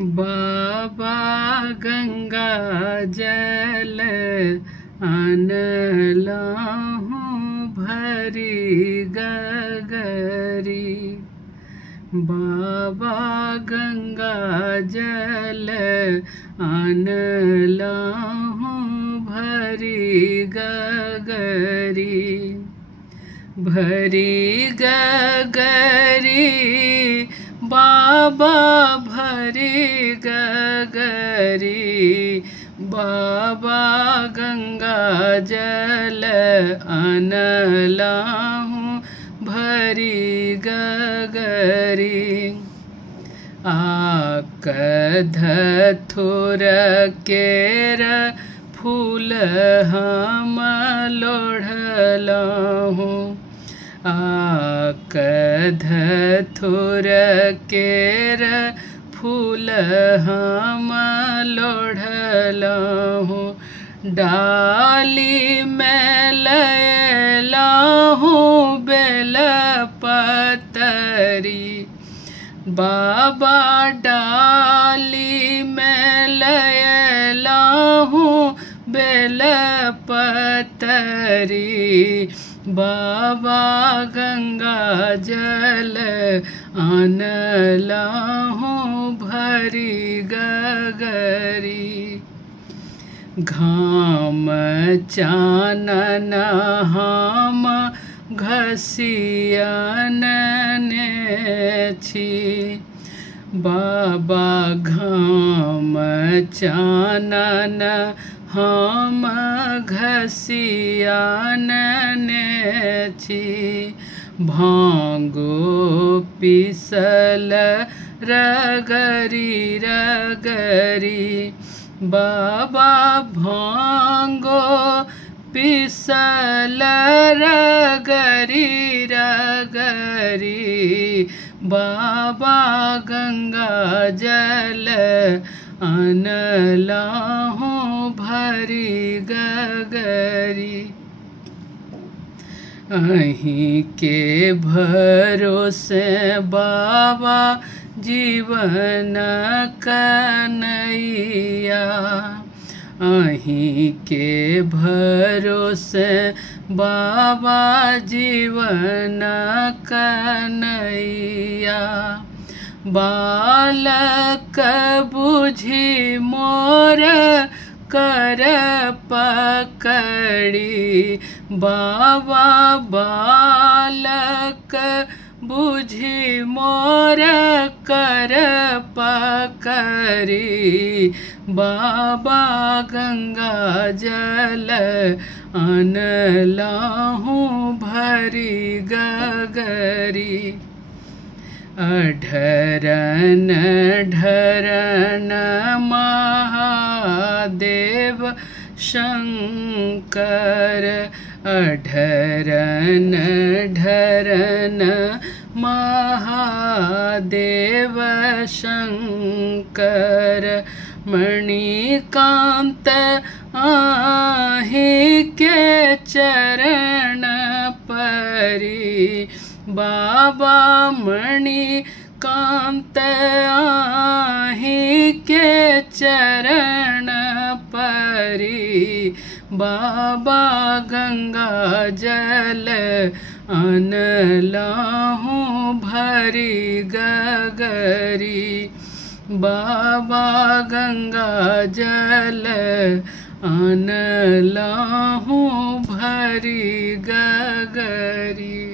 बाबा गंगा जल अनलाहू भरी गगरी। बाबा गंगा जल अनलाहू भरी गगरी। भरी गगरी बाबा भरी गगरी। बाबा गंगा जल अनलाहू भरी गगरी। धथुर केर फूल हम लोढ़लहूँ। धथुर केर फूल हम लोढ़लहूँ। डाली में लयलहूँ बेल पतरी। बाबा डाली में लयलहूँ बेल पतरी। बाबा गंगा जल अनलाहूँ भरी गगरी। घाम चानन हम घसियन छी। बाबा घाम चानन हम घसियन छी। भांगो पिसल रगरी रगरी। बाबा भांगो पिसल रगरी रगरी। बाबा गंगा जल अनलाहूँ भरी गगरी। अहीं के भरोसे बाबा जीवन कन्हैया। अहीं के भरोसे बाबा जीवन कन्हैया। बालक बुझी मोर कर पकड़ी। बाबा बालक बुझी मोर कर पकड़ी। बाबा गंगा जल अनलाहूँ भरी गगरी। ढरन ढरन महादेव शंकर। ढरन ढरन महादेव शंकर। मणिकांत आहि के चरण परी। बाबा मणिकांत आहि के चरण परी। बाबा गंगा जल अनलाहूँ भरी गगरी। बाबा गंगा जल अनलाहूँ भरी गगरी।